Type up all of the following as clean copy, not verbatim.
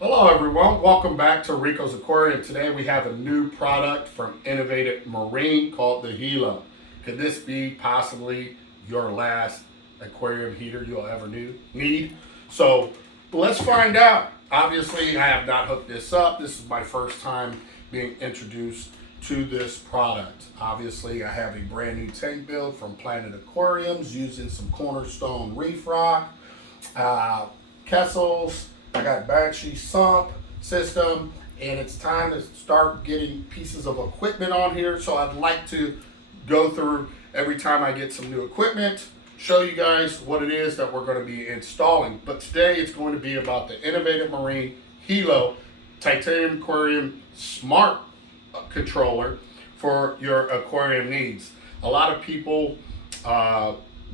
Hello everyone, welcome back to Rico's Aquarium. Today we have a new product from Innovative Marine called the Helio. Could this be possibly your last aquarium heater you'll ever need? So let's find out. Obviously I have not hooked this up. This is my first time being introduced to this product. Obviously I have a brand new tank build from Planet Aquariums using some Cornerstone reef rock, Kessels. I got Banshee sump system, and it's time to start getting pieces of equipment on here. So I'd like to go through every time I get some new equipment, show you guys what it is that we're going to be installing. But today it's going to be about the Innovative Marine Helio Titanium Aquarium Smart Controller for your aquarium needs. A lot of people,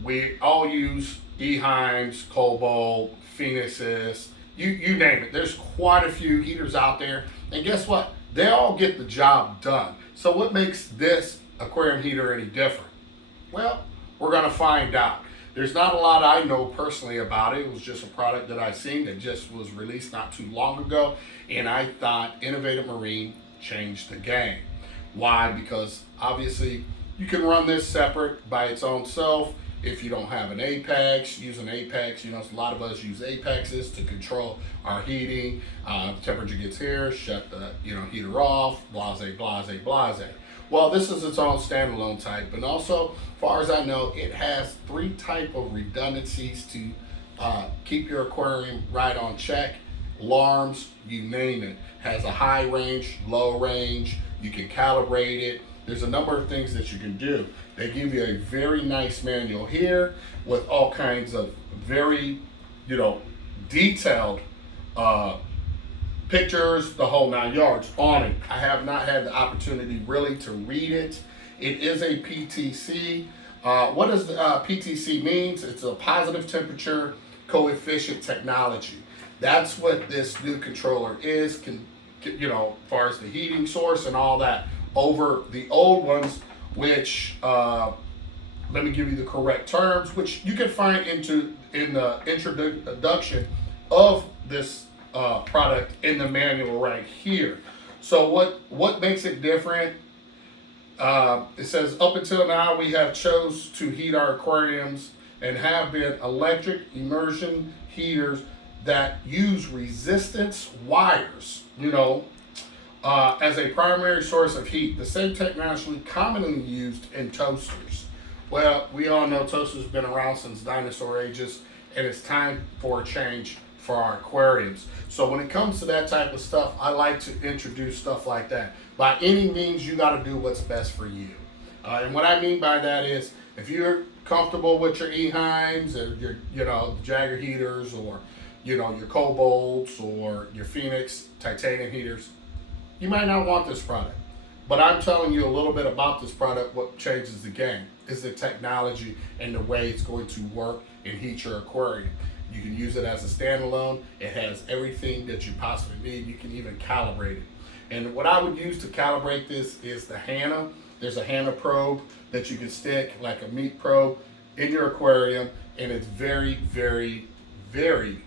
we all use Eheims, Cobalt, Phoenixes, you name it. There's quite a few heaters out there, and guess what? They all get the job done. So what makes this aquarium heater any different? Well, we're gonna find out. There's not a lot I know personally about it. It was just a product that I seen that just was released not too long ago, and I thought Innovative Marine changed the game. Why? Because obviously you can run this separate by its own self. If you don't have an apex, use an apex. A lot of us use apexes to control our heating. Temperature gets here, shut the heater off, blase, blase, blase. Well, this is its own standalone type, and also, as far as I know, it has 3 type of redundancies to keep your aquarium right on check. Alarms, you name it. Has a high range, low range. You can calibrate it. There's a number of things that you can do. They give you a very nice manual here with all kinds of very, detailed pictures, the whole 9 yards on it. I have not had the opportunity really to read it. It is a PTC. What does PTC means? It's a positive temperature coefficient technology. That's what this new controller is. As far as the heating source and all that, over the old ones, which let me give you the correct terms, which you can find in the introduction of this product in the manual right here. So what makes it different? It says up until now we have chose to heat our aquariums and have been electric immersion heaters that use resistance wires. As a primary source of heat, the same technology commonly used in toasters. Well, we all know toasters have been around since dinosaur ages, and it's time for a change for our aquariums. So when it comes to that type of stuff, I like to introduce stuff like that. By any means, you got to do what's best for you. And what I mean by that is, if you're comfortable with your Eheims or your Jagger heaters, or your Cobalts or your Phoenix titanium heaters, you might not want this product. But I'm telling you a little bit about this product. What changes the game is the technology and the way it's going to work and heat your aquarium. You can use it as a standalone. It has everything that you possibly need. You can even calibrate it. And what I would use to calibrate this is the HANA. There's a HANA probe that you can stick like a meat probe in your aquarium, and it's very, very, very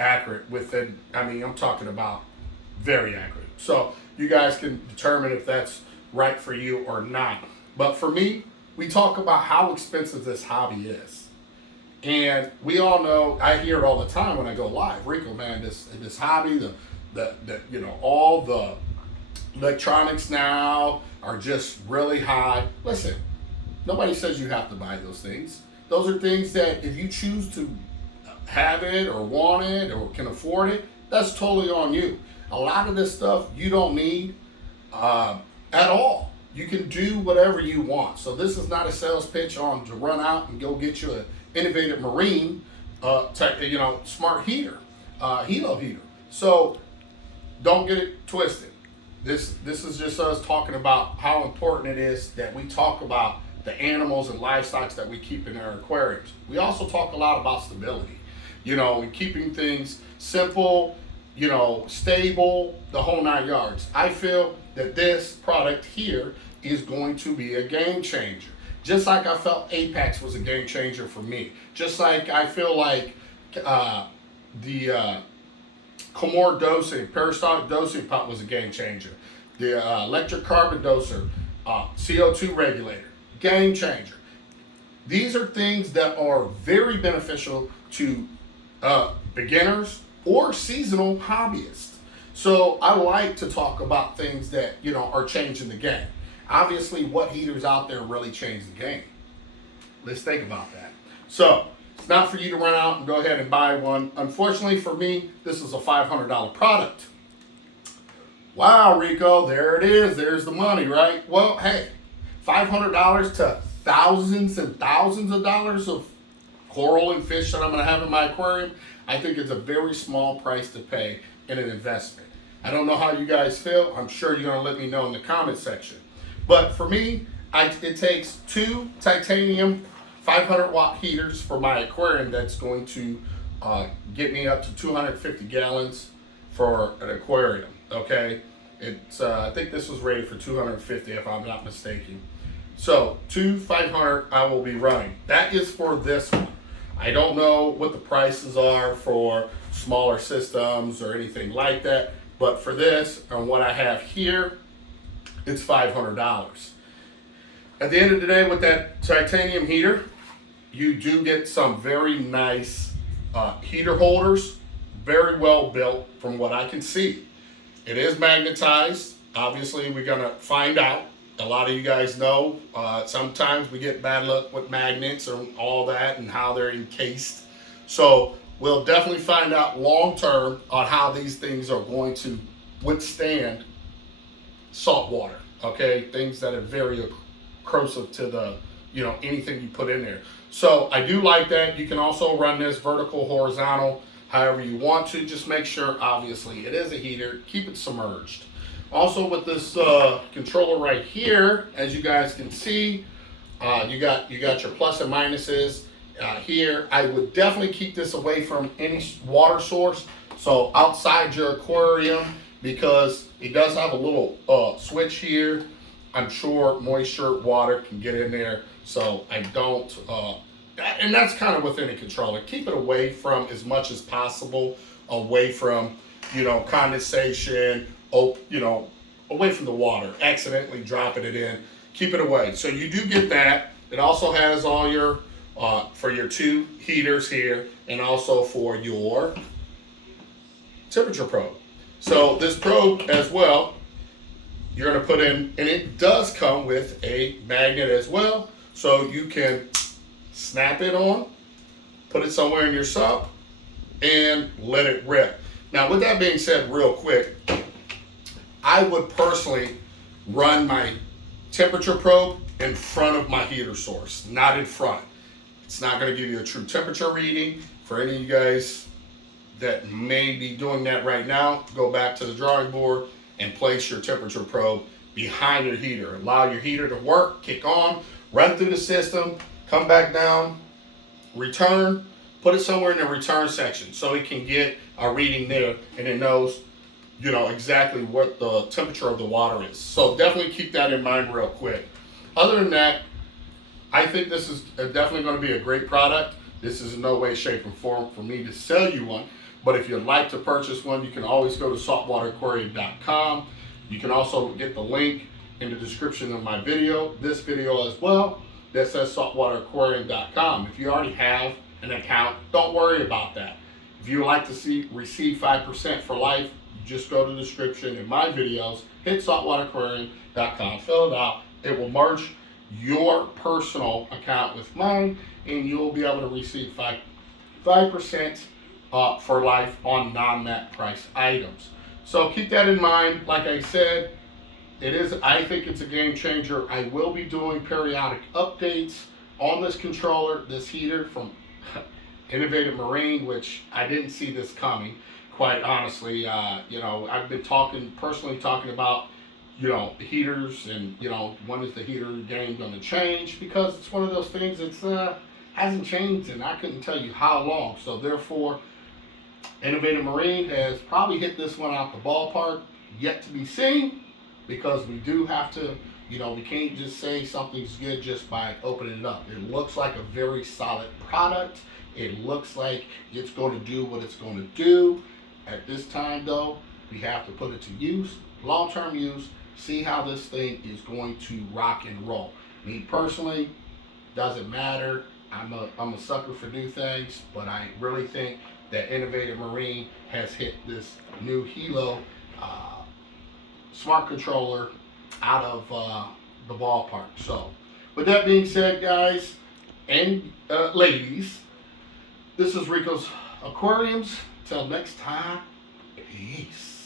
accurate within, I'm talking about very accurate. So you guys can determine if that's right for you or not. But for me, we talk about how expensive this hobby is. And we all know, I hear it all the time when I go live, Rico, man, this hobby, all the electronics now are just really high. Listen, nobody says you have to buy those things. Those are things that if you choose to have it or want it or can afford it, that's totally on you. A lot of this stuff you don't need at all. You can do whatever you want. So this is not a sales pitch on to run out and go get you an Innovative Marine smart heater, Helio heater. So don't get it twisted. This is just us talking about how important it is that we talk about the animals and livestock that we keep in our aquariums. We also talk a lot about stability, and keeping things simple, stable, the whole 9 yards. I feel that this product here is going to be a game changer. Just like I felt Apex was a game changer for me. Just like I feel like the Comore dosing, peristaltic dosing pump was a game changer. The electric carbon doser, CO2 regulator, game changer. These are things that are very beneficial to beginners or seasonal hobbyists. So I like to talk about things that, you know, are changing the game. Obviously, what heaters out there really changed the game? Let's think about that. So it's not for you to run out and go ahead and buy one. Unfortunately for me, this is a $500 product. Wow, Rico, there it is. There's the money, right? Well, hey, $500 to thousands and thousands of dollars of coral and fish that I'm going to have in my aquarium, I think it's a very small price to pay in an investment. I don't know how you guys feel. I'm sure you're going to let me know in the comment section. But for me, it takes 2 titanium 500-watt heaters for my aquarium that's going to get me up to 250 gallons for an aquarium, okay? It's I think this was rated for 250 if I'm not mistaken. So 2 500 I will be running. That is for this one. I don't know what the prices are for smaller systems or anything like that, but for this and what I have here, it's $500. At the end of the day, with that titanium heater, you do get some very nice heater holders, very well built from what I can see. It is magnetized. Obviously, we're gonna find out. A lot of you guys know, sometimes we get bad luck with magnets and all that and how they're encased. So we'll definitely find out long term on how these things are going to withstand salt water, okay? Things that are very corrosive to the, you know, anything you put in there. So I do like that. You can also run this vertical, horizontal, however you want to. Just make sure, obviously, it is a heater. Keep it submerged. Also with this controller right here, as you guys can see, you got your plus and minuses here. I would definitely keep this away from any water source. So outside your aquarium, because it does have a little switch here. I'm sure moisture, water can get in there. So I don't, and that's kind of within a controller. Keep it away from as much as possible, away from, you know, condensation, you know, away from the water, accidentally dropping it in. Keep it away. So you do get that. It also has all your, for your 2 heaters here, and also for your temperature probe. So this probe as well, you're gonna put in, and it does come with a magnet as well. So you can snap it on, put it somewhere in your sump, and let it rip. Now, with that being said, real quick, I would personally run my temperature probe in front of my heater source, not in front. It's not going to give you a true temperature reading. For any of you guys that may be doing that right now, go back to the drawing board and place your temperature probe behind your heater. Allow your heater to work, kick on, run through the system, come back down, return, put it somewhere in the return section so it can get a reading there and it knows, you know, exactly what the temperature of the water is. So definitely keep that in mind real quick. Other than that, I think this is definitely going to be a great product. This is in no way, shape, or form for me to sell you one. But if you'd like to purchase one, you can always go to saltwateraquarium.com. You can also get the link in the description of my video, this video as well, that says saltwateraquarium.com. If you already have an account, don't worry about that. If you would like to receive 5% for life, just go to the description in my videos, hit saltwateraquarium.com, fill it out. It will merge your personal account with mine, and you'll be able to receive 5% for life on non-net price items. So keep that in mind. Like I said, I think it's a game changer. I will be doing periodic updates on this controller, this heater from Innovative Marine, which I didn't see this coming, quite honestly. You know, I've been personally talking about, you know, heaters and, you know, when is the heater game going to change? Because it's one of those things that hasn't changed, and I couldn't tell you how long. So therefore, Innovative Marine has probably hit this one out the ballpark, yet to be seen, because we do have to, you know, we can't just say something's good just by opening it up. It looks like a very solid product. It looks like it's going to do what it's going to do. At this time though, we have to put it to use, long-term use, see how this thing is going to rock and roll. Me personally, doesn't matter. I'm a sucker for new things, but I really think that Innovative Marine has hit this new Helio smart controller out of the ballpark. So, with that being said, guys and ladies, this is Rico's Aquariums. Till next time, peace.